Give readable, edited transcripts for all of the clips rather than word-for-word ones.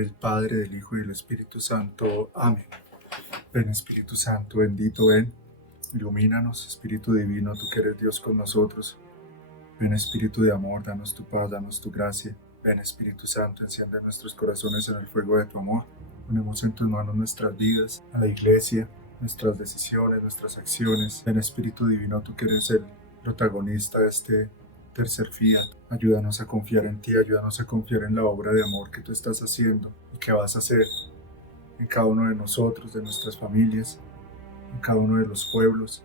del Padre, del Hijo y del Espíritu Santo. Amén. Ven Espíritu Santo, bendito ven, ilumínanos, Espíritu Divino, tú que eres Dios con nosotros. Ven Espíritu de amor, danos tu paz, danos tu gracia. Ven Espíritu Santo, enciende nuestros corazones en el fuego de tu amor. Ponemos en tus manos nuestras vidas, a la iglesia, nuestras decisiones, nuestras acciones. Ven Espíritu Divino, tú que eres el protagonista de este tercer fiat. Ayúdanos a confiar en ti, ayúdanos a confiar en la obra de amor que tú estás haciendo y que vas a hacer en cada uno de nosotros, de nuestras familias, en cada uno de los pueblos.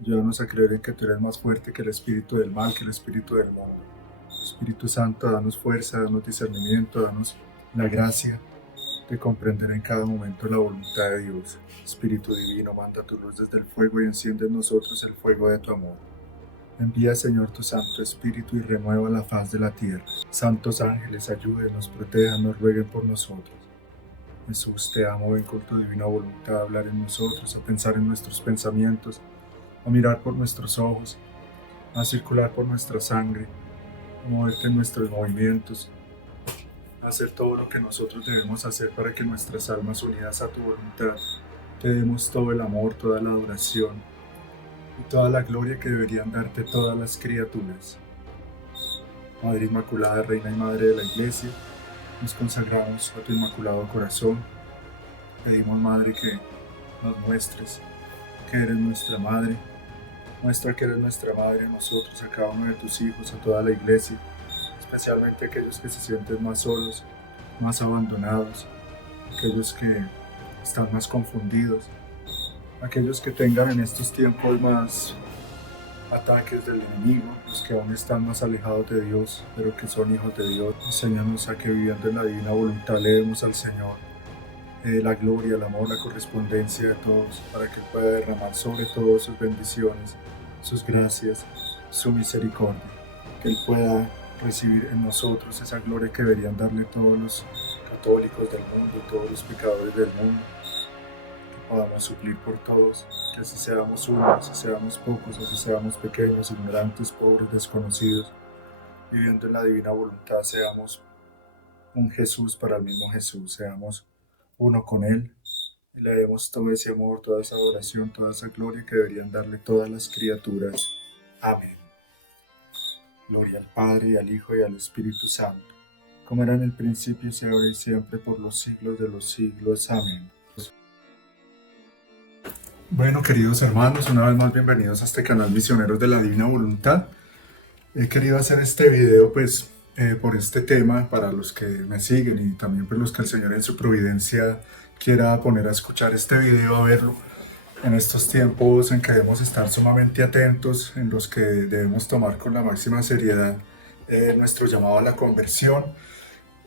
Ayúdanos a creer en que tú eres más fuerte que el espíritu del mal, que el espíritu del mundo. Espíritu Santo, danos fuerza, danos discernimiento, danos la gracia de comprender en cada momento la voluntad de Dios. Espíritu Divino, manda tu luz desde el fuego y enciende en nosotros el fuego de tu amor. Envía, Señor, tu Santo Espíritu y renueva la faz de la tierra. Santos ángeles, ayúdenos, protejan, nos rueguen por nosotros. Jesús, te amo, ven con tu divina voluntad a hablar en nosotros, a pensar en nuestros pensamientos, a mirar por nuestros ojos, a circular por nuestra sangre, a moverte en nuestros movimientos, a hacer todo lo que nosotros debemos hacer para que nuestras almas unidas a tu voluntad te demos todo el amor, toda la adoración y toda la gloria que deberían darte todas las criaturas. Madre Inmaculada, Reina y Madre de la Iglesia, nos consagramos a tu Inmaculado Corazón. Pedimos, Madre, que nos muestres que eres nuestra Madre. Muestra que eres nuestra Madre a nosotros, a cada uno de tus hijos, a toda la Iglesia, especialmente a aquellos que se sienten más solos, más abandonados, aquellos que están más confundidos, aquellos que tengan en estos tiempos más ataques del enemigo, los que aún están más alejados de Dios, pero que son hijos de Dios. Enséñanos a que viviendo en la divina voluntad le demos al Señor la gloria, el amor, la correspondencia de todos, para que Él pueda derramar sobre todos sus bendiciones, sus gracias, su misericordia, que Él pueda recibir en nosotros esa gloria que deberían darle todos los católicos del mundo, todos los pecadores del mundo, que podamos suplir por todos, que así seamos uno, así seamos pocos, así seamos pequeños, ignorantes, pobres, desconocidos, viviendo en la divina voluntad, seamos un Jesús para el mismo Jesús, seamos uno con Él, y le demos todo ese amor, toda esa adoración, toda esa gloria que deberían darle todas las criaturas. Amén. Gloria al Padre, y al Hijo, y al Espíritu Santo, como era en el principio, y ahora y siempre, por los siglos de los siglos. Amén. Bueno, queridos hermanos, una vez más bienvenidos a este canal Misioneros de la Divina Voluntad. He querido hacer este video por este tema, para los que me siguen y también por los que el Señor en su providencia quiera poner a escuchar este video, a verlo, en estos tiempos en que debemos estar sumamente atentos, en los que debemos tomar con la máxima seriedad nuestro llamado a la conversión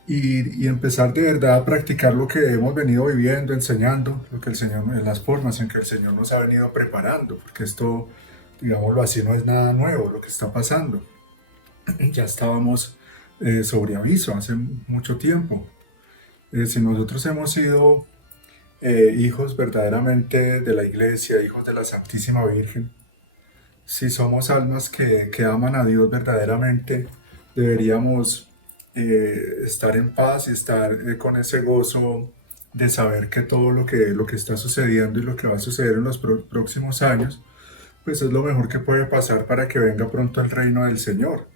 y empezar de verdad a practicar lo que hemos venido viviendo, enseñando, lo que el Señor, en las formas en que el Señor nos ha venido preparando, porque esto, digámoslo así, no es nada nuevo lo que está pasando. Ya estábamos sobre aviso hace mucho tiempo. Si nosotros hemos sido hijos verdaderamente de la Iglesia, hijos de la Santísima Virgen, si somos almas que aman a Dios verdaderamente, deberíamos estar en paz y estar con ese gozo de saber que todo lo que está sucediendo y lo que va a suceder en los próximos años, pues es lo mejor que puede pasar para que venga pronto el reino del Señor.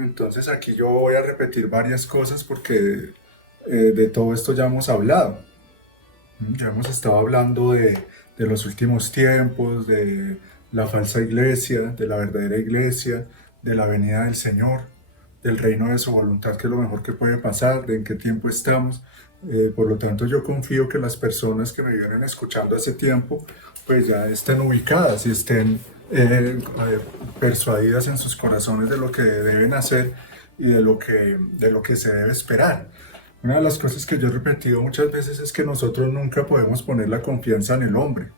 Entonces aquí yo voy a repetir varias cosas porque de todo esto ya hemos hablado. Ya hemos estado hablando de los últimos tiempos, de la falsa iglesia, de la verdadera iglesia, de la venida del Señor, del reino de su voluntad, que es lo mejor que puede pasar, de en qué tiempo estamos. Por lo tanto, yo confío que las personas que me vienen escuchando hace tiempo, pues ya estén ubicadas y estén persuadidas en sus corazones de lo que deben hacer y de lo que se debe esperar. Una de las cosas que yo he repetido muchas veces es que nosotros nunca podemos poner la confianza en el hombre,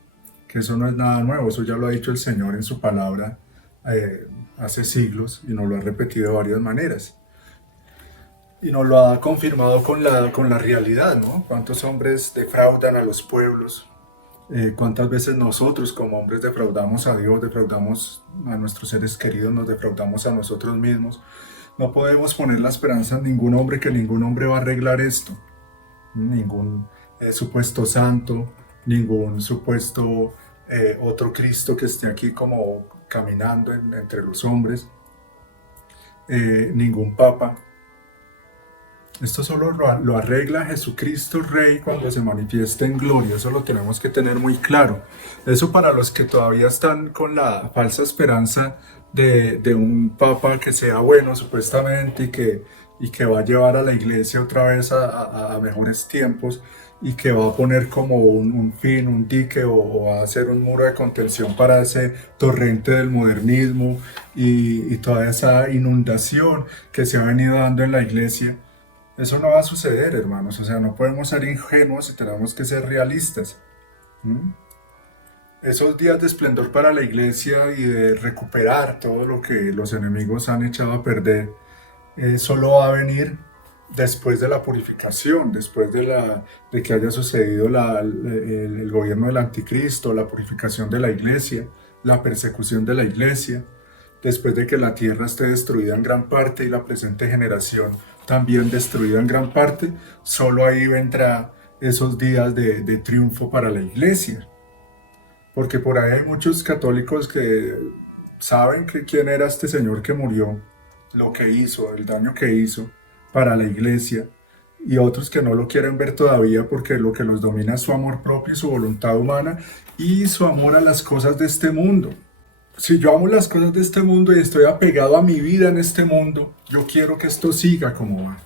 que eso no es nada nuevo, eso ya lo ha dicho el Señor en su palabra hace siglos y nos lo ha repetido de varias maneras. Y nos lo ha confirmado con la realidad, ¿no? ¿Cuántos hombres defraudan a los pueblos? ¿Cuántas veces nosotros como hombres defraudamos a Dios, defraudamos a nuestros seres queridos, nos defraudamos a nosotros mismos? No podemos poner la esperanza en ningún hombre, que ningún hombre va a arreglar esto. ningún supuesto santo, ningún supuesto otro Cristo que esté aquí como caminando entre los hombres, ningún papa. Esto solo lo arregla Jesucristo Rey cuando se manifiesta en gloria. Eso lo tenemos que tener muy claro. Eso para los que todavía están con la falsa esperanza de un papa que sea bueno supuestamente y que va a llevar a la iglesia otra vez a mejores tiempos y que va a poner como un fin, un dique o va a hacer un muro de contención para ese torrente del modernismo y toda esa inundación que se ha venido dando en la iglesia. Eso no va a suceder, hermanos. O sea, no podemos ser ingenuos y tenemos que ser realistas. ¿Mm? Esos días de esplendor para la iglesia y de recuperar todo lo que los enemigos han echado a perder, solo va a venir después de la purificación, después de que haya sucedido el gobierno del anticristo, la purificación de la iglesia, la persecución de la iglesia, después de que la tierra esté destruida en gran parte y la presente generación también destruida en gran parte, solo ahí vendrá esos días de triunfo para la iglesia. Porque por ahí hay muchos católicos que saben quién era este señor que murió, lo que hizo, el daño que hizo para la iglesia, y otros que no lo quieren ver todavía porque lo que los domina es su amor propio y su voluntad humana y su amor a las cosas de este mundo. Si yo amo las cosas de este mundo y estoy apegado a mi vida en este mundo, yo quiero que esto siga como va.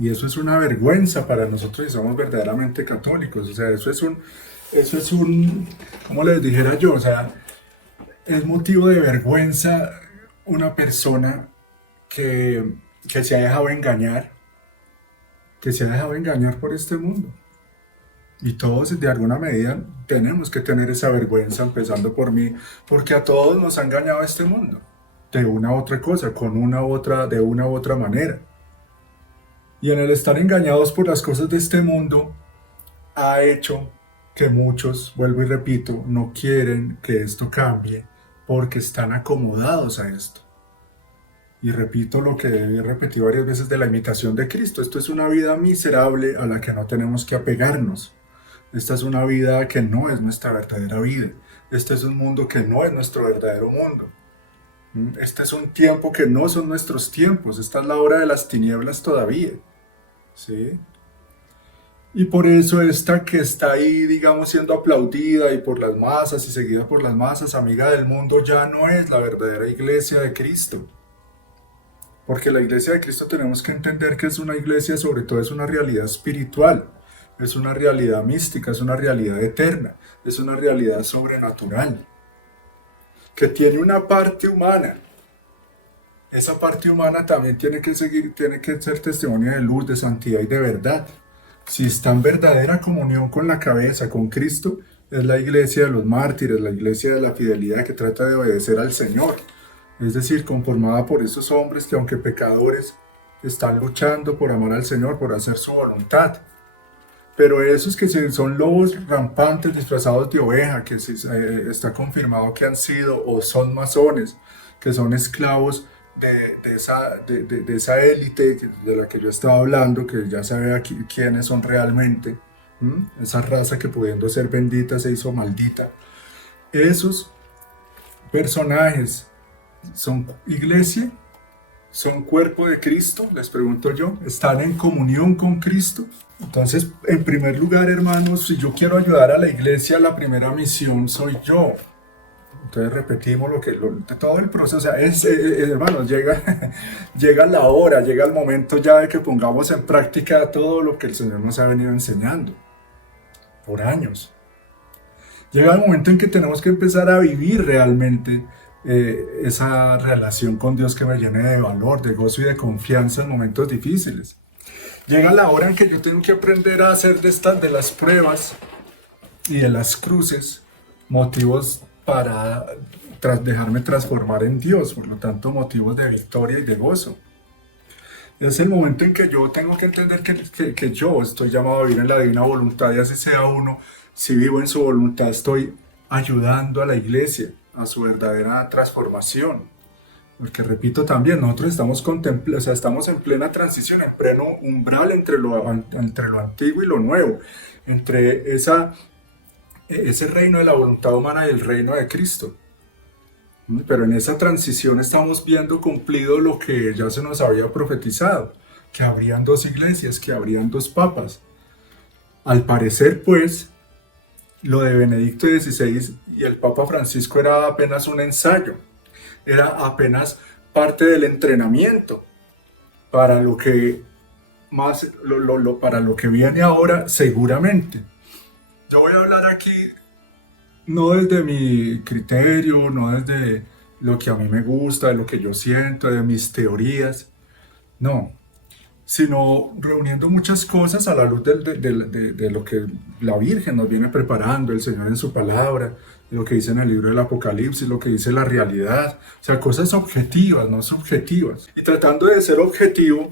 Y eso es una vergüenza para nosotros si somos verdaderamente católicos. O sea, eso es un, como les dijera yo, o sea, es motivo de vergüenza una persona que se ha dejado engañar, que se ha dejado engañar por este mundo. Y todos de alguna medida tenemos que tener esa vergüenza, empezando por mí, porque a todos nos ha engañado este mundo, de una u otra cosa, de una u otra manera. Y en el estar engañados por las cosas de este mundo, ha hecho que muchos, vuelvo y repito, no quieren que esto cambie, porque están acomodados a esto. Y repito lo que he repetido varias veces de la imitación de Cristo. Esto es una vida miserable a la que no tenemos que apegarnos. Esta es una vida que no es nuestra verdadera vida. Este es un mundo que no es nuestro verdadero mundo. Este es un tiempo que no son nuestros tiempos. Esta es la hora de las tinieblas todavía. ¿Sí? Y por eso esta que está ahí, digamos, siendo aplaudida y por las masas y seguida por las masas, amiga del mundo, ya no es la verdadera iglesia de Cristo. Porque la iglesia de Cristo tenemos que entender que es una iglesia, sobre todo es una realidad espiritual. Es una realidad mística, es una realidad eterna, es una realidad sobrenatural, que tiene una parte humana. Esa parte humana también tiene que ser testimonio de luz, de santidad y de verdad. Si está en verdadera comunión con la cabeza, con Cristo, es la iglesia de los mártires, la iglesia de la fidelidad que trata de obedecer al Señor. Es decir, conformada por esos hombres que, aunque pecadores, están luchando por amar al Señor, por hacer su voluntad. Pero esos que son lobos rampantes disfrazados de oveja, que está confirmado que han sido o son masones, que son esclavos de esa élite de la que yo estaba hablando, que ya sabe aquí quiénes son realmente, esa raza que pudiendo ser bendita se hizo maldita. Esos personajes son iglesia, son cuerpo de Cristo, les pregunto yo, están en comunión con Cristo. Entonces, en primer lugar, hermanos, si yo quiero ayudar a la iglesia, la primera misión soy yo. Entonces repetimos todo el proceso, o sea, hermanos, llega la hora, llega el momento ya de que pongamos en práctica todo lo que el Señor nos ha venido enseñando por años. Llega el momento en que tenemos que empezar a vivir realmente esa relación con Dios que me llene de valor, de gozo y de confianza en momentos difíciles. Llega la hora en que yo tengo que aprender a hacer de las pruebas y de las cruces motivos para dejarme transformar en Dios, por lo tanto motivos de victoria y de gozo. Es el momento en que yo tengo que entender que yo estoy llamado a vivir en la divina voluntad y así sea uno, si vivo en su voluntad estoy ayudando a la iglesia a su verdadera transformación. Porque repito también, nosotros estamos o sea, estamos en plena transición, en pleno umbral entre lo antiguo y lo nuevo, entre ese reino de la voluntad humana y el reino de Cristo. Pero en esa transición estamos viendo cumplido lo que ya se nos había profetizado, que habrían dos iglesias, que habrían dos papas. Al parecer, pues, lo de Benedicto XVI y el Papa Francisco era apenas un ensayo, era apenas parte del entrenamiento para lo que para lo que viene ahora seguramente. Yo voy a hablar aquí no desde mi criterio, no desde lo que a mí me gusta, de lo que yo siento, de mis teorías, no, sino reuniendo muchas cosas a la luz de lo que la Virgen nos viene preparando, el Señor en su palabra, lo que dice en el libro del Apocalipsis, lo que dice la realidad, o sea, cosas objetivas, no subjetivas. Y tratando de ser objetivo,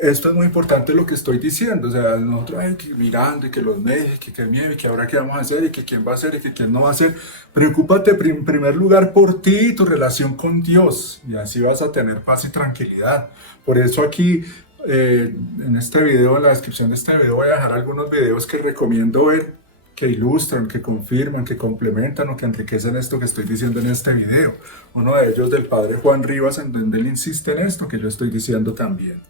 esto es muy importante lo que estoy diciendo, o sea, nosotros mirando y que los medios, y que qué miedo, y que ahora qué vamos a hacer, y que quién va a hacer, y que quién no va a hacer. Preocúpate en primer lugar por ti y tu relación con Dios, y así vas a tener paz y tranquilidad. Por eso aquí, en este video, en la descripción de este video, voy a dejar algunos videos que recomiendo ver, que ilustran, que confirman, que complementan o que enriquecen esto que estoy diciendo en este video. Uno de ellos del padre Juan Rivas, en donde él insiste en esto que yo estoy diciendo también.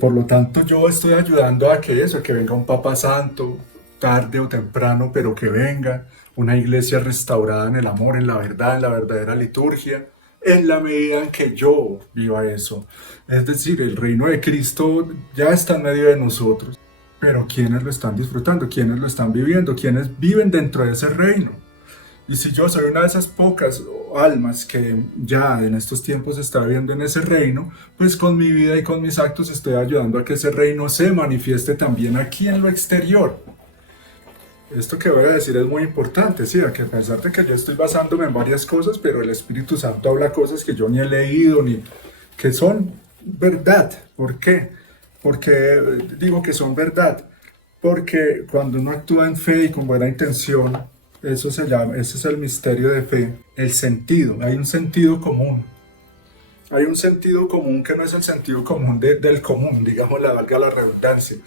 Por lo tanto, yo estoy ayudando a que eso, que venga un Papa Santo, tarde o temprano, pero que venga, una iglesia restaurada en el amor, en la verdad, en la verdadera liturgia, en la medida en que yo viva eso. Es decir, el reino de Cristo ya está en medio de nosotros, pero ¿quiénes lo están disfrutando? ¿Quiénes lo están viviendo? ¿Quiénes viven dentro de ese reino? Y si yo soy una de esas pocas almas que ya en estos tiempos está viviendo en ese reino, pues con mi vida y con mis actos estoy ayudando a que ese reino se manifieste también aquí en lo exterior. Esto que voy a decir es muy importante, sí, a que pensar de que yo estoy basándome en varias cosas, pero el Espíritu Santo habla cosas que yo ni he leído, ni que son verdad. ¿Por qué? Porque digo que son verdad. Porque cuando uno actúa en fe y con buena intención, eso se llama, ese es el misterio de fe, el sentido. Hay un sentido común. Hay un sentido común que no es el sentido común del común, digamos, valga la redundancia.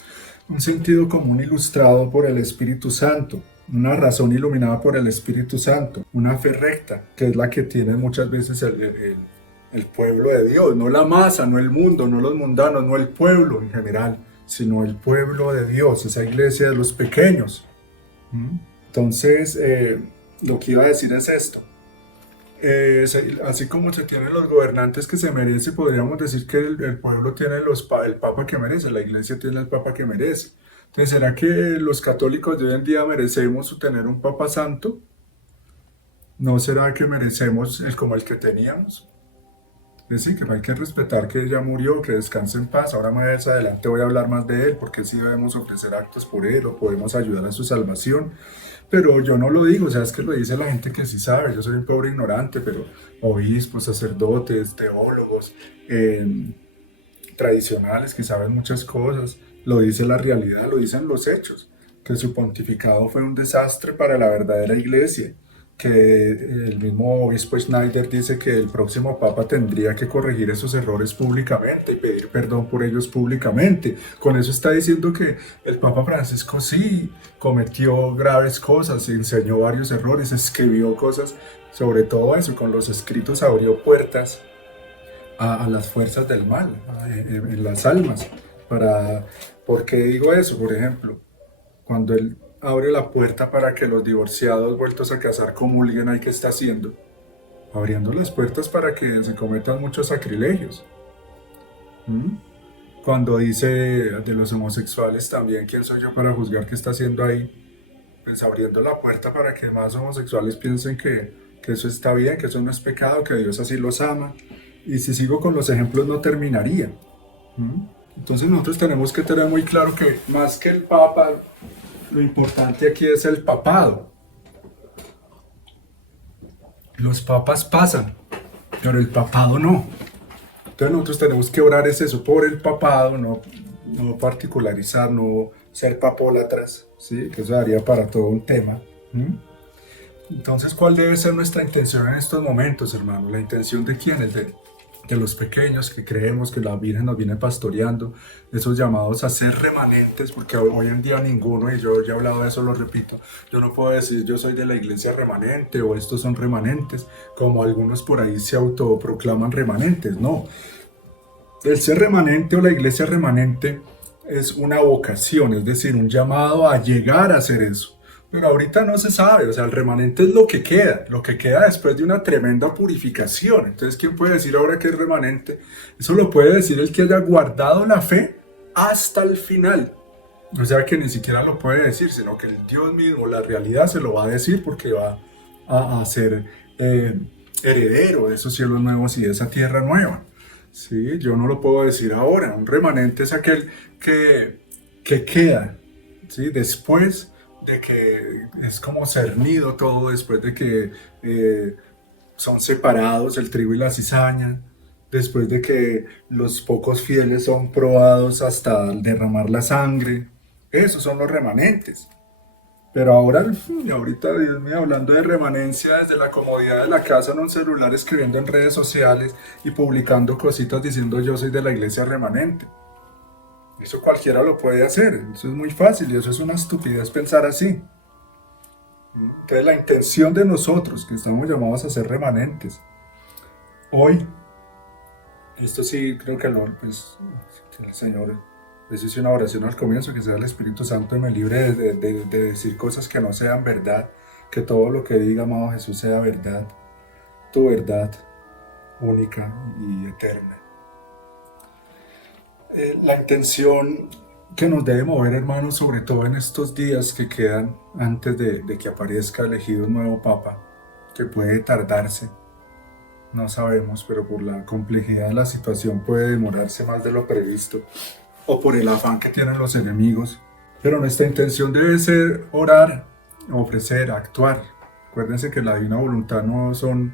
Un sentido común ilustrado por el Espíritu Santo. Una razón iluminada por el Espíritu Santo. Una fe recta, que es la que tiene muchas veces el pueblo de Dios. No la masa, no el mundo, no los mundanos, no el pueblo en general, sino el pueblo de Dios, esa iglesia de los pequeños. Entonces, lo que iba a decir es esto. Así como se tienen los gobernantes que se merece, podríamos decir que el pueblo tiene el papa que merece, la iglesia tiene el papa que merece. Entonces, ¿será que los católicos de hoy en día merecemos tener un papa santo? ¿No será que merecemos como el que teníamos? Es decir, que hay que respetar que ya murió, que descanse en paz. Ahora más adelante voy a hablar más de él, porque sí debemos ofrecer actos por él o podemos ayudar a su salvación. Pero yo no lo digo, o sea, es que lo dice la gente que sí sabe. Yo soy un pobre ignorante, pero obispos, sacerdotes, teólogos, tradicionales que saben muchas cosas, lo dice la realidad, lo dicen los hechos, que su pontificado fue un desastre para la verdadera iglesia, que el mismo obispo Schneider dice que el próximo papa tendría que corregir esos errores públicamente y pedir perdón por ellos públicamente. Con eso está diciendo que el Papa Francisco sí cometió graves cosas, enseñó varios errores, escribió cosas sobre todo eso, y con los escritos abrió puertas a las fuerzas del mal, en las almas. ¿Por qué digo eso? Por ejemplo, cuando él abre la puerta para que los divorciados vueltos a casar comulguen, ¿ahí qué está haciendo? Abriendo las puertas para que se cometan muchos sacrilegios. Cuando dice de los homosexuales también, ¿quién soy yo para juzgar qué está haciendo ahí? Pues abriendo la puerta para que más homosexuales piensen que eso está bien, que eso no es pecado, que Dios así los ama. Y si sigo con los ejemplos no terminaría. Entonces nosotros tenemos que tener muy claro que más que el Papa, lo importante aquí es el papado. Los papas pasan, pero el papado no. Entonces nosotros tenemos que orar es eso, por el papado, no particularizar, no ser papólatras, ¿sí? Que eso daría para todo un tema. Entonces, ¿cuál debe ser nuestra intención en estos momentos, hermano? ¿La intención de quién? Es de los pequeños que creemos que la Virgen nos viene pastoreando, esos llamados a ser remanentes, porque hoy en día ninguno, y yo ya he hablado de eso, lo repito, yo no puedo decir yo soy de la iglesia remanente o estos son remanentes, como algunos por ahí se autoproclaman remanentes, no. El ser remanente o la iglesia remanente es una vocación, es decir, un llamado a llegar a hacer eso. Pero ahorita no se sabe, o sea, el remanente es lo que queda después de una tremenda purificación. Entonces, ¿quién puede decir ahora que es remanente? Eso lo puede decir el que haya guardado la fe hasta el final. O sea, que ni siquiera lo puede decir, sino que el Dios mismo, la realidad, se lo va a decir porque va a ser heredero de esos cielos nuevos y de esa tierra nueva. Sí, yo no lo puedo decir ahora. Un remanente es aquel que queda, ¿sí? Después de que es como cernido todo, después de que son separados el trigo y la cizaña, después de que los pocos fieles son probados hasta derramar la sangre. Esos son los remanentes. Pero ahorita, Dios mío, hablando de remanencia desde la comodidad de la casa en un celular, escribiendo en redes sociales y publicando cositas diciendo yo soy de la iglesia remanente. Eso cualquiera lo puede hacer, eso es muy fácil y eso es una estupidez pensar así. Entonces la intención de nosotros, que estamos llamados a ser remanentes, hoy, esto sí creo que que el Señor les hice una oración al comienzo, que sea el Espíritu Santo y me libre de decir cosas que no sean verdad, que todo lo que diga, amado Jesús, sea verdad, tu verdad única y eterna. La intención que nos debe mover, hermanos, sobre todo en estos días que quedan antes de que aparezca elegido un nuevo Papa, que puede tardarse, no sabemos, pero por la complejidad de la situación puede demorarse más de lo previsto, o por el afán que tienen los enemigos. Pero nuestra intención debe ser orar, ofrecer, actuar. Acuérdense que la divina voluntad no son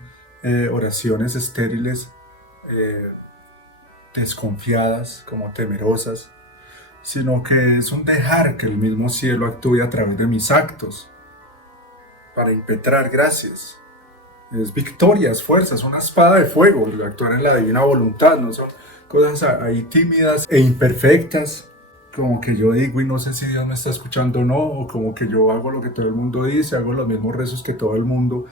oraciones estériles, desconfiadas, como temerosas, sino que es un dejar que el mismo cielo actúe a través de mis actos, para impetrar gracias. Es victoria, es fuerza, es una espada de fuego, actuar en la divina voluntad, no son cosas ahí tímidas e imperfectas, como que yo digo y no sé si Dios me está escuchando o no, o como que yo hago lo que todo el mundo dice, hago los mismos rezos que todo el mundo,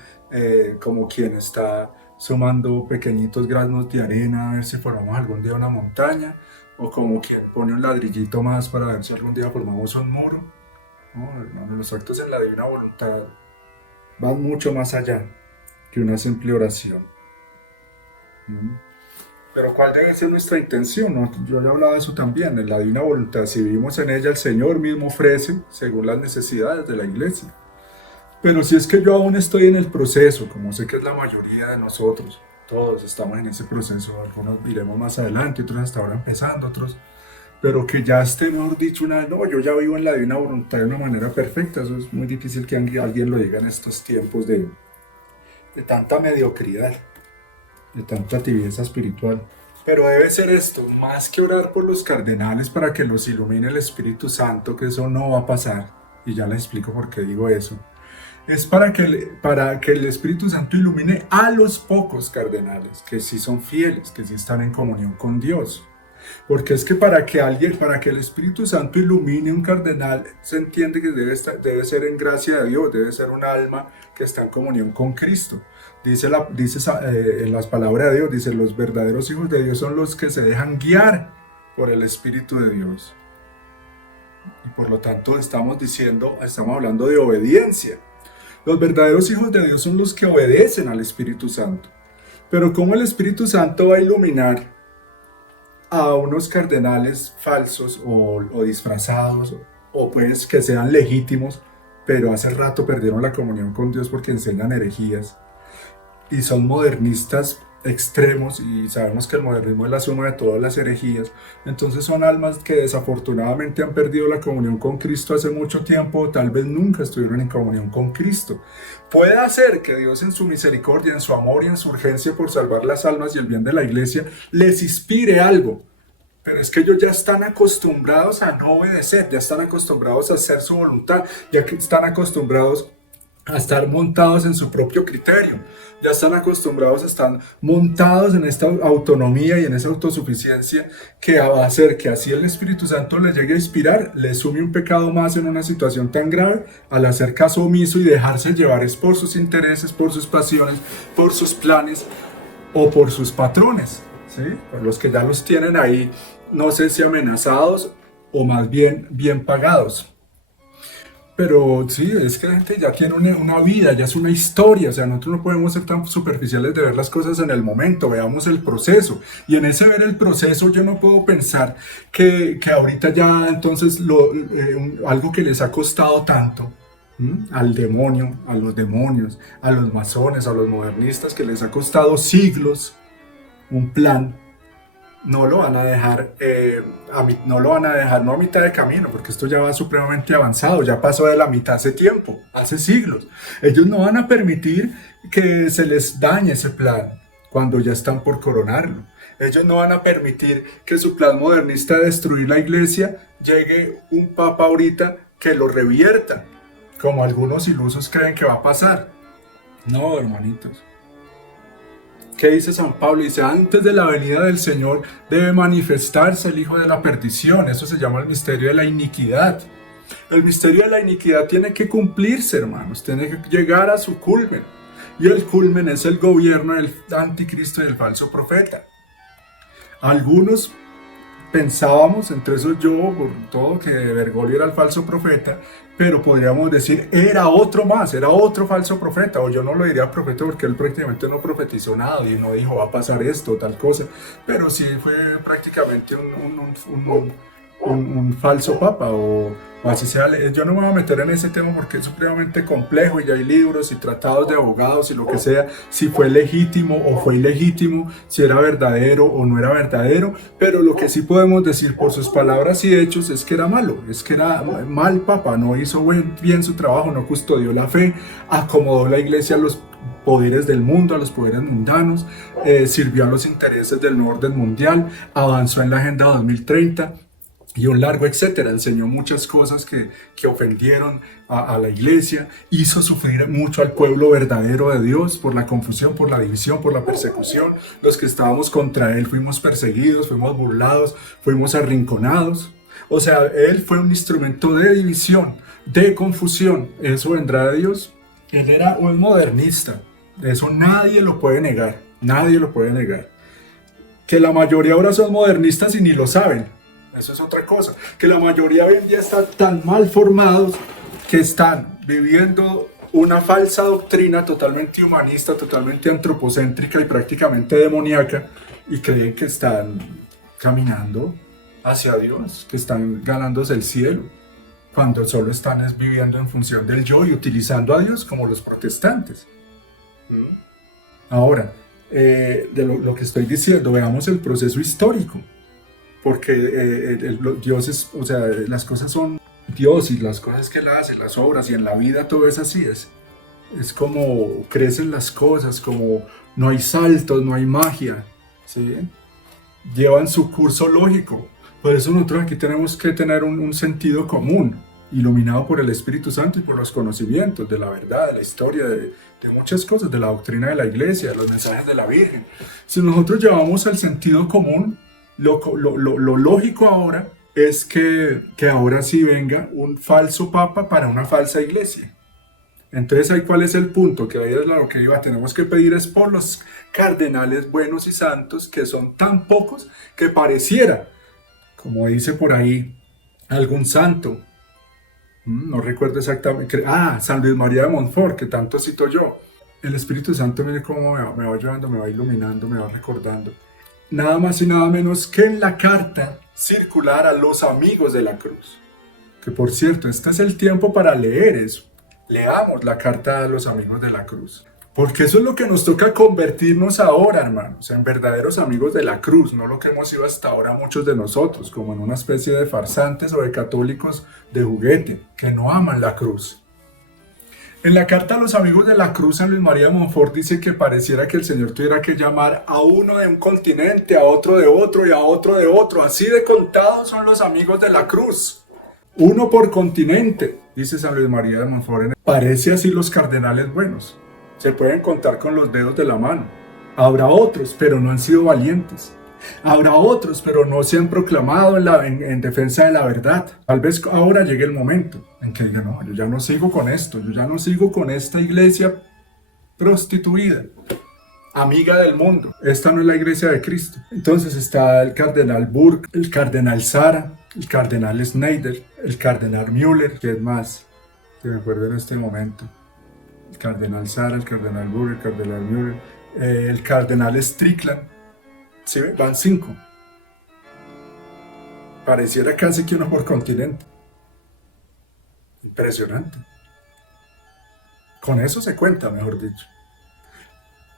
como quien está sumando pequeñitos granos de arena a ver si formamos algún día una montaña, o como quien pone un ladrillito más para ver si algún día formamos un muro. No, hermano, los actos en la divina voluntad van mucho más allá que una simple oración. Pero ¿cuál debe ser nuestra intención? ¿No? Yo le hablaba de eso también, en la divina voluntad. Si vivimos en ella, el Señor mismo ofrece según las necesidades de la iglesia. Pero si es que yo aún estoy en el proceso, como sé que es la mayoría de nosotros, todos estamos en ese proceso, algunos iremos más adelante, otros hasta ahora empezando, otros, pero que ya esté, mejor dicho, no, yo ya vivo en la divina voluntad de una manera perfecta, eso es muy difícil que alguien lo diga en estos tiempos de tanta mediocridad, de tanta tibieza espiritual. Pero debe ser esto, más que orar por los cardenales para que los ilumine el Espíritu Santo, que eso no va a pasar, y ya les explico por qué digo eso. Es para que el Espíritu Santo ilumine a los pocos cardenales, que sí son fieles, que sí están en comunión con Dios. Porque es que para que el Espíritu Santo ilumine un cardenal, se entiende que debe ser en gracia de Dios, debe ser un alma que está en comunión con Cristo. Dice en las palabras de Dios, dice, los verdaderos hijos de Dios son los que se dejan guiar por el Espíritu de Dios. Y por lo tanto estamos hablando de obediencia. Los verdaderos hijos de Dios son los que obedecen al Espíritu Santo. Pero ¿cómo el Espíritu Santo va a iluminar a unos cardenales falsos o disfrazados, o pues que sean legítimos, pero hace rato perdieron la comunión con Dios porque enseñan herejías y son modernistas extremos, y sabemos que el modernismo es la suma de todas las herejías? Entonces son almas que desafortunadamente han perdido la comunión con Cristo hace mucho tiempo, o tal vez nunca estuvieron en comunión con Cristo. Puede ser que Dios en su misericordia, en su amor y en su urgencia por salvar las almas y el bien de la iglesia les inspire algo, pero es que ellos ya están acostumbrados a no obedecer, ya están acostumbrados a hacer su voluntad, ya que están acostumbrados a estar montados en su propio criterio. Ya están acostumbrados, están montados en esta autonomía y en esa autosuficiencia que va a hacer que así el Espíritu Santo les llegue a inspirar, les sume un pecado más en una situación tan grave al hacer caso omiso y dejarse llevar es por sus intereses, por sus pasiones, por sus planes o por sus patrones, ¿sí? Por los que ya los tienen ahí, no sé si amenazados o más bien bien pagados. Pero sí, es que la gente ya tiene una vida, ya es una historia, o sea, nosotros no podemos ser tan superficiales de ver las cosas en el momento, veamos el proceso. Y en ese ver el proceso yo no puedo pensar que ahorita ya entonces algo que les ha costado tanto, al demonio, a los demonios, a los masones, a los modernistas, que les ha costado siglos un plan, no lo van a dejar, no lo van a dejar no a mitad de camino, porque esto ya va supremamente avanzado, ya pasó de la mitad hace tiempo, hace siglos. Ellos no van a permitir que se les dañe ese plan cuando ya están por coronarlo. Ellos no van a permitir que su plan modernista de destruir la iglesia llegue un papa ahorita que lo revierta, como algunos ilusos creen que va a pasar. No, hermanitos. ¿Qué dice San Pablo? Dice, antes de la venida del Señor debe manifestarse el hijo de la perdición. Eso se llama el misterio de la iniquidad. El misterio de la iniquidad tiene que cumplirse, hermanos. Tiene que llegar a su culmen. Y el culmen es el gobierno del anticristo y del falso profeta. Algunos pensábamos, entre esos yo, por todo, que Bergoglio era el falso profeta, pero podríamos decir, era otro más, era otro falso profeta, o yo no lo diría profeta porque él prácticamente no profetizó nada y no dijo va a pasar esto o tal cosa, pero sí fue prácticamente un falso papa o así sea. Yo no me voy a meter en ese tema porque es supremamente complejo y ya hay libros y tratados de abogados y lo que sea, si fue legítimo o fue ilegítimo, si era verdadero o no era verdadero, pero lo que sí podemos decir por sus palabras y hechos es que era malo, es que era mal papa, no hizo bien su trabajo, no custodió la fe, acomodó la iglesia a los poderes del mundo, a los poderes mundanos, sirvió a los intereses del nuevo orden mundial, avanzó en la Agenda 2030, y un largo etcétera, enseñó muchas cosas que ofendieron a la iglesia, hizo sufrir mucho al pueblo verdadero de Dios por la confusión, por la división, por la persecución. Los que estábamos contra él fuimos perseguidos, fuimos burlados, fuimos arrinconados. O sea, él fue un instrumento de división, de confusión. ¿Eso vendrá de Dios? Él era un modernista, eso nadie lo puede negar, nadie lo puede negar. Que la mayoría ahora son modernistas y ni lo saben. Eso es otra cosa, que la mayoría hoy en día están tan mal formados que están viviendo una falsa doctrina totalmente humanista, totalmente antropocéntrica y prácticamente demoníaca y creen que están caminando hacia Dios, que están ganándose el cielo, cuando solo están viviendo en función del yo y utilizando a Dios como los protestantes. Ahora, de lo que estoy diciendo, veamos el proceso histórico. Porque Dios es, o sea, las cosas son Dios y las cosas que Él hace, las obras y en la vida todo es así, es como crecen las cosas, como no hay saltos, no hay magia, ¿sí? Llevan su curso lógico. Por eso nosotros aquí tenemos que tener un sentido común, iluminado por el Espíritu Santo y por los conocimientos de la verdad, de la historia, de muchas cosas, de la doctrina de la iglesia, de los mensajes de la Virgen. Si nosotros llevamos al sentido común, lo lógico ahora es que ahora sí venga un falso papa para una falsa iglesia. Entonces, ahí cuál es el punto, que ahí es lo que iba, tenemos que pedir es por los cardenales buenos y santos, que son tan pocos que pareciera, como dice por ahí algún santo, no recuerdo exactamente, San Luis María de Montfort, que tanto cito yo. El Espíritu Santo, mire cómo me va ayudando, me va iluminando, me va recordando. Nada más y nada menos que en la carta circular a los amigos de la cruz. Que por cierto, este es el tiempo para leer eso. Leamos la carta a los amigos de la cruz. Porque eso es lo que nos toca convertirnos ahora, hermanos, en verdaderos amigos de la cruz, no lo que hemos sido hasta ahora muchos de nosotros, como en una especie de farsantes o de católicos de juguete, que no aman la cruz. En la carta a los amigos de la cruz, San Luis María de Montfort dice que pareciera que el Señor tuviera que llamar a uno de un continente, a otro de otro y a otro de otro. Así de contados son los amigos de la cruz. Uno por continente. Dice San Luis María de Montfort, parece así los cardenales buenos. Se pueden contar con los dedos de la mano. Habrá otros, pero no han sido valientes. Habrá otros, pero no se han proclamado en defensa de la verdad. Tal vez ahora llegue el momento en que digan, no, yo ya no sigo con esto, yo ya no sigo con esta iglesia prostituida, amiga del mundo. Esta no es la iglesia de Cristo. Entonces está el cardenal Burke, el cardenal Sara, el cardenal Schneider, el cardenal Müller, que es más, que me acuerdo en este momento. El cardenal Sara, el cardenal Burke, el cardenal Müller, el cardenal Strickland. ¿Sí ve? Van 5. Pareciera casi que uno por continente. Impresionante. Con eso se cuenta, mejor dicho.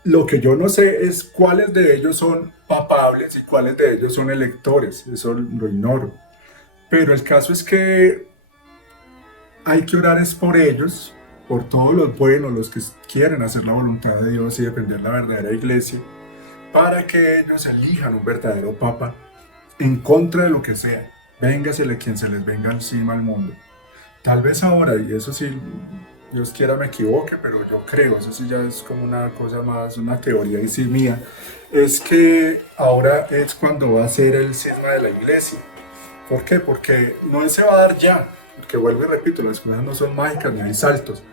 Lo que yo no sé es cuáles de ellos son papables y cuáles de ellos son electores. Eso lo ignoro. Pero el caso es que hay que orar es por ellos, por todos los buenos, los que quieren hacer la voluntad de Dios y defender la verdadera iglesia, para que ellos elijan un verdadero papa en contra de lo que sea. Véngasele quien se les venga encima al mundo. Tal vez ahora, y eso sí, Dios quiera me equivoque, pero yo creo, eso sí ya es como una cosa más, una teoría y sí mía, es que ahora es cuando va a ser el cisma de la iglesia. ¿Por qué? Porque no se va a dar ya, porque vuelvo y repito, las cosas no son mágicas ni hay saltos.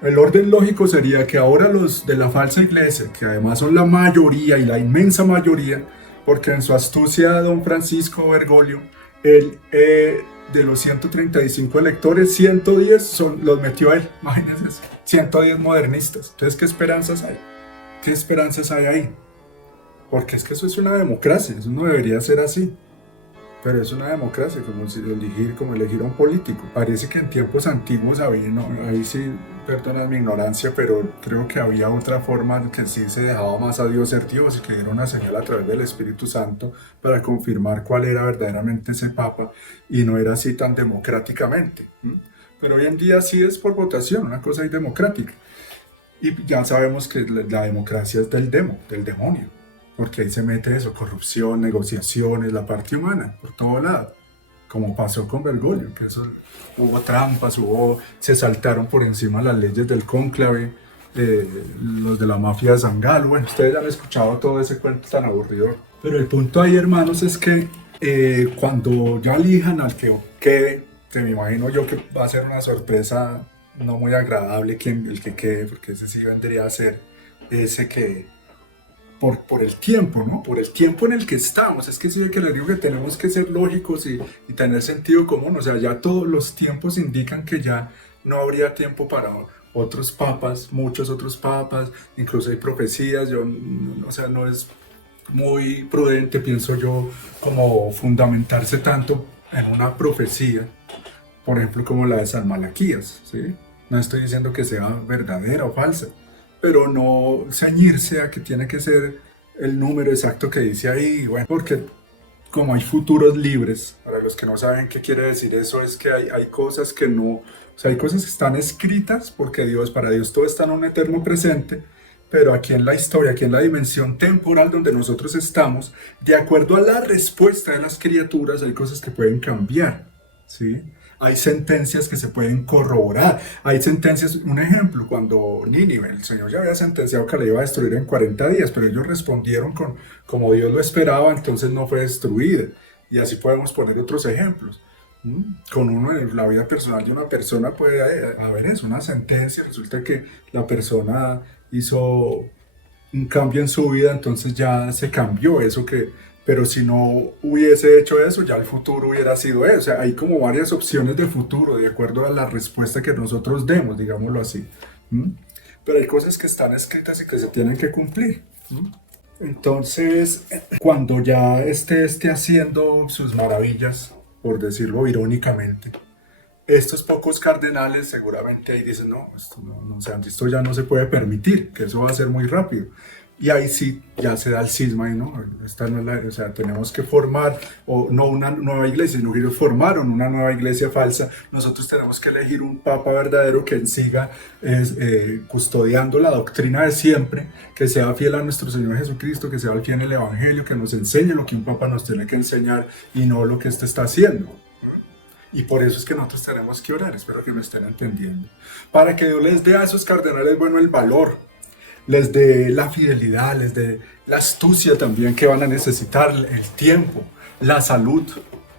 El orden lógico sería que ahora los de la falsa iglesia, que además son la mayoría y la inmensa mayoría, porque en su astucia don Francisco Bergoglio, él, de los 135 electores, 110 los metió a él, imagínense eso, 110 modernistas. Entonces, ¿qué esperanzas hay? ¿Qué esperanzas hay ahí? Porque es que eso es una democracia, eso no debería ser así. Pero es una democracia, como elegir a un político. Parece que en tiempos antiguos había, no, ahí sí, perdona mi ignorancia, pero creo que había otra forma que sí se dejaba más a Dios ser Dios y que era una señal a través del Espíritu Santo para confirmar cuál era verdaderamente ese Papa y no era así tan democráticamente. Pero hoy en día sí es por votación, una cosa ahí democrática. Y ya sabemos que la democracia es del demonio. Porque ahí se mete eso, corrupción, negociaciones, la parte humana, por todo lado. Como pasó con Bergoglio, que eso, hubo trampas, se saltaron por encima las leyes del cónclave, los de la mafia de San Galo. Bueno, ustedes ya han escuchado todo ese cuento tan aburrido. Pero el punto ahí, hermanos, es que cuando ya elijan al que quede, que me imagino yo que va a ser una sorpresa no muy agradable el que quede, porque ese sí vendría a ser ese que por el tiempo, ¿no? Por el tiempo en el que estamos. Es que sí que les digo que tenemos que ser lógicos y tener sentido común. O sea, ya todos los tiempos indican que ya no habría tiempo para otros papas, muchos otros papas. Incluso hay profecías. O sea, no es muy prudente, pienso yo, como fundamentarse tanto en una profecía, por ejemplo, como la de San Malaquías, ¿sí? No estoy diciendo que sea verdadera o falsa, pero no ceñirse a que tiene que ser el número exacto que dice ahí, bueno, porque como hay futuros libres, para los que no saben qué quiere decir eso, es que hay cosas que no, o sea, hay cosas que están escritas porque para Dios todo está en un eterno presente, pero aquí en la historia, aquí en la dimensión temporal donde nosotros estamos, de acuerdo a la respuesta de las criaturas, hay cosas que pueden cambiar, ¿sí? Hay sentencias que se pueden corroborar. Hay sentencias, un ejemplo, cuando Nínive, el Señor ya había sentenciado que la iba a destruir en 40 días, pero ellos respondieron como Dios lo esperaba, entonces no fue destruida. Y así podemos poner otros ejemplos. Con uno en la vida personal de una persona puede haber eso, una sentencia, resulta que la persona hizo un cambio en su vida, entonces ya se cambió eso pero si no hubiese hecho eso, ya el futuro hubiera sido eso. O sea, hay como varias opciones de futuro, de acuerdo a la respuesta que nosotros demos, digámoslo así. Pero hay cosas que están escritas y que se tienen que cumplir. Entonces, cuando ya esté haciendo sus maravillas, por decirlo irónicamente, estos pocos cardenales seguramente ahí dicen, no, o sea, esto ya no se puede permitir, que eso va a ser muy rápido. Y ahí sí ya se da el cisma, ¿no? Esta no es o sea, tenemos que formar, o no una nueva iglesia, sino que ellos formaron una nueva iglesia falsa. Nosotros tenemos que elegir un papa verdadero que siga custodiando la doctrina de siempre, que sea fiel a nuestro Señor Jesucristo, que sea fiel al Evangelio, que nos enseñe lo que un papa nos tiene que enseñar y no lo que éste está haciendo. Y por eso es que nosotros tenemos que orar, espero que me estén entendiendo. Para que Dios les dé a esos cardenales, bueno, el valor, les dé la fidelidad, les dé la astucia también que van a necesitar, el tiempo, la salud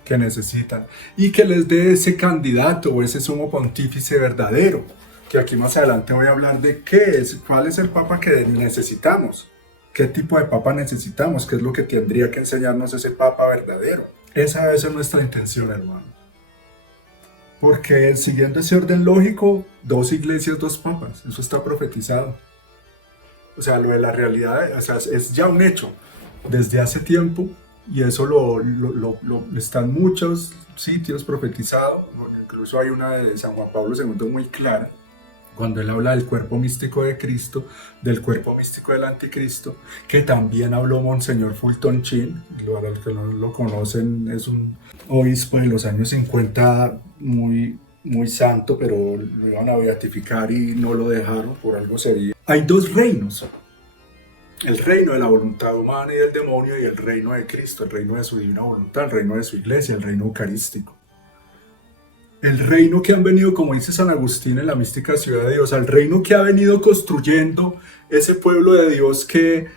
que necesitan, y que les dé ese candidato o ese sumo pontífice verdadero, que aquí más adelante voy a hablar de qué es, cuál es el papa que necesitamos, qué tipo de papa necesitamos, qué es lo que tendría que enseñarnos ese papa verdadero. Esa debe ser nuestra intención, hermano. Porque siguiendo ese orden lógico, 2 iglesias, 2 papas, eso está profetizado. O sea, lo de la realidad, o sea, es ya un hecho desde hace tiempo, y eso lo están muchos sitios profetizados. Incluso hay una de San Juan Pablo II muy clara, cuando él habla del cuerpo místico de Cristo, del cuerpo místico del anticristo, que también habló Monseñor Fulton Sheen. A los que no lo conocen, es un obispo de los años 50 muy santo, pero lo iban a beatificar y no lo dejaron, por algo sería. Hay 2 reinos: el reino de la voluntad humana y del demonio, y el reino de Cristo, el reino de su divina voluntad, el reino de su iglesia, el reino eucarístico. El reino que han venido, como dice San Agustín en la mística Ciudad de Dios, al reino que ha venido construyendo ese pueblo de Dios que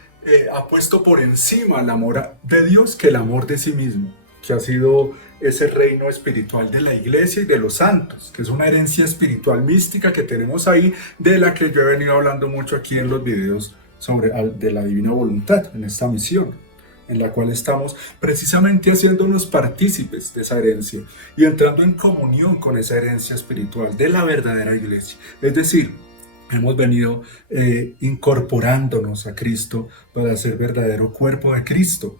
ha puesto por encima el amor de Dios que el amor de sí mismo, que ha sido ese reino espiritual de la iglesia y de los santos, que es una herencia espiritual mística que tenemos ahí, de la que yo he venido hablando mucho aquí en los videos sobre de la divina voluntad, en esta misión, en la cual estamos precisamente haciéndonos partícipes de esa herencia y entrando en comunión con esa herencia espiritual de la verdadera iglesia. Es decir, hemos venido incorporándonos a Cristo para ser verdadero cuerpo de Cristo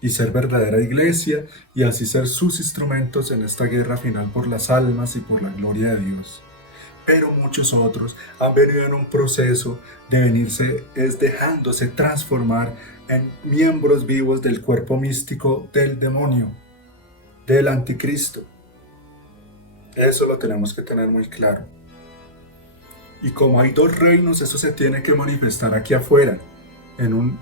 y ser verdadera iglesia, y así ser sus instrumentos en esta guerra final por las almas y por la gloria de Dios. Pero muchos otros han venido en un proceso de venirse, es dejándose transformar en miembros vivos del cuerpo místico del demonio, del anticristo. Eso lo tenemos que tener muy claro. Y como hay 2 reinos, eso se tiene que manifestar aquí afuera, en un